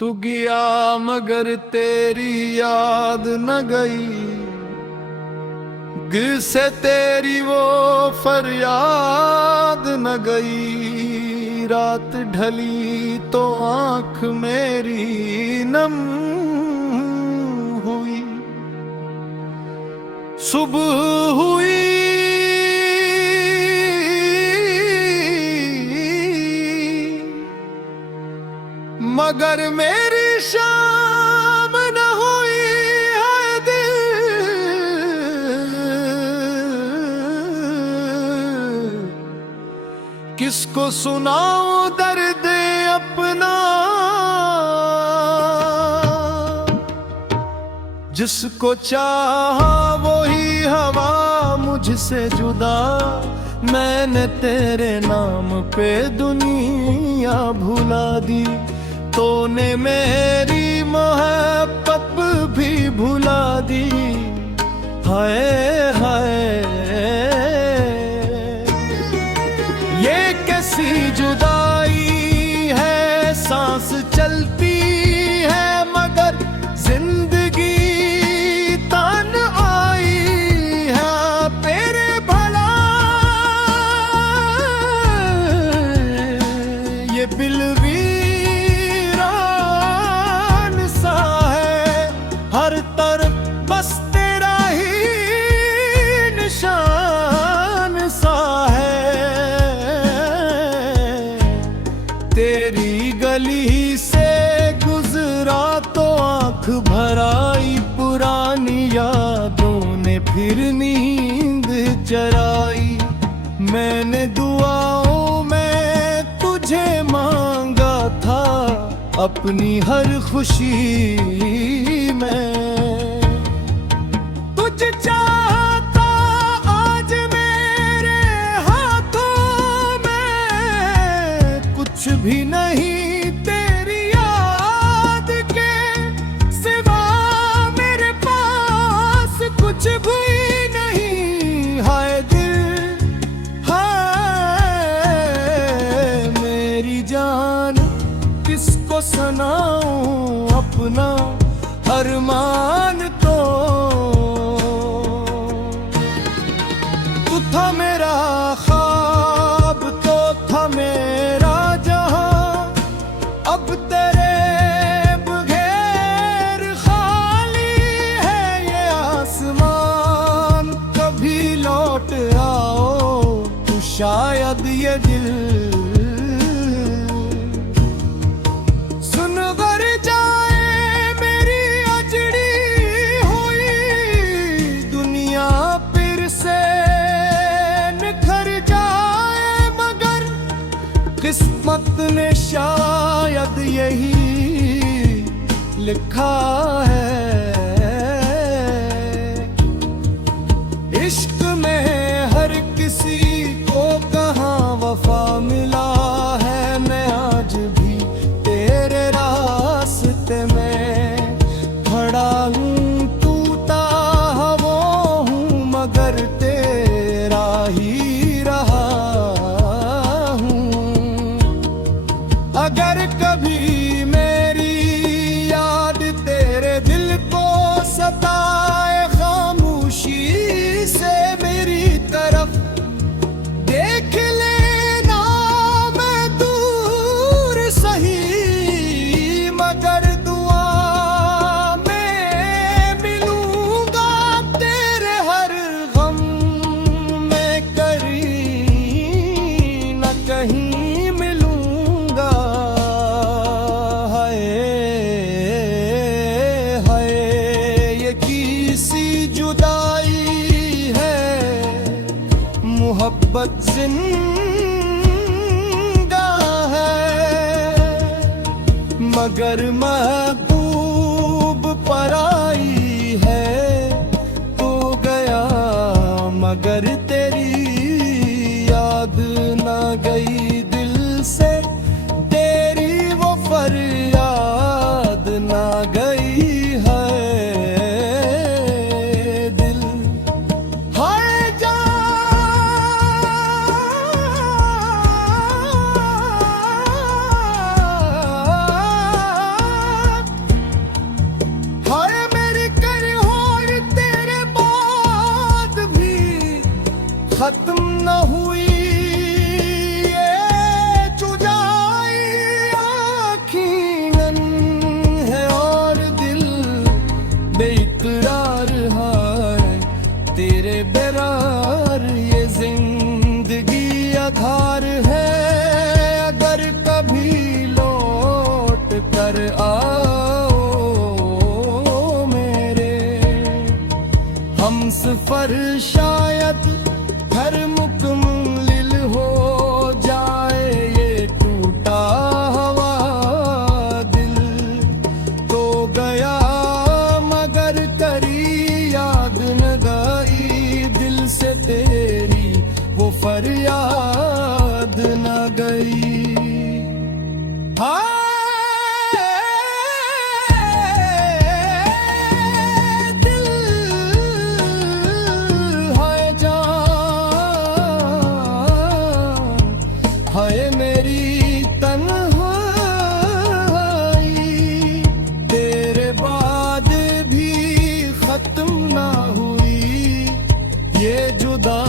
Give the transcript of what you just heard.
तू गया मगर तेरी याद न गई, दिल से तेरी वो फरियाद न गई। रात ढली तो आंख मेरी नम हुई, सुबह हुई मगर मेरी शाम न हुई है दिल। किसको सुनाऊं दर्द अपना, जिसको चाहा वही हवा मुझसे जुदा। मैंने तेरे नाम पे दुनिया भुला दी, तूने मेरी मोहब्बत भी भुला दी। हाय हाय ये कैसी जुदाई है, सांस चलती है मगर जिंदगी तन आई है। तेरे भला ये बिलवी हर तरफ बस तेरा ही निशान सा है। तेरी गली से गुजरा तो आंख भर आई, पुरानी यादों ने फिर नींद चराई। मैंने दुआओं में तुझे मांगा था, अपनी हर खुशी में तुझ चाहता। आज मेरे हाथों में कुछ भी नहीं तेरी याद के सिवा, मेरे पास कुछ भी नहीं। हाय दिल हाय मेरी जान, किसको सुनाऊं अपना अरमान। तो तू था मेरा ख्वाब, तो था मेरा जहां। अब तेरे बगैर खाली है ये आसमान। कभी लौट आओ तू शायद ये दिल किस्मत ने शायद यही लिखा है। इश्क में हर किसी को कहाँ वफा मिला है। मैं आज भी तेरे रास्ते में खड़ा हूँ, टूटा वो हूँ मगर तेरा ही रहा। अगर कभी मेरी याद तेरे दिल को सताए, खामोशी से मेरी तरफ देख लेना। मैं दूर सही मगर दुआ में मिलूंगा। तेरे हर गम में कहीं न कहीं मोहब्बत जिंदा है मगर महबूब पराई है। तो गया मगर तेरी याद ना गई दिल से, तेरी वो फरियाद ना गई है। खत्म न हुई ये जुदाई आखिरन है और दिल बेकरार है तेरे बेरार ये जिंदगी आधार है अगर कभी लौट कर आओ मेरे हम सफर शायद हर मुकम्मिल हो जाए ये टूटा हुआ दिल तो गया मगर करी याद न गई दिल से तेरी वो फरियाद न गई दिल है जान है मेरी तन्हाई तेरे बाद भी खत्म ना हुई ये जुदा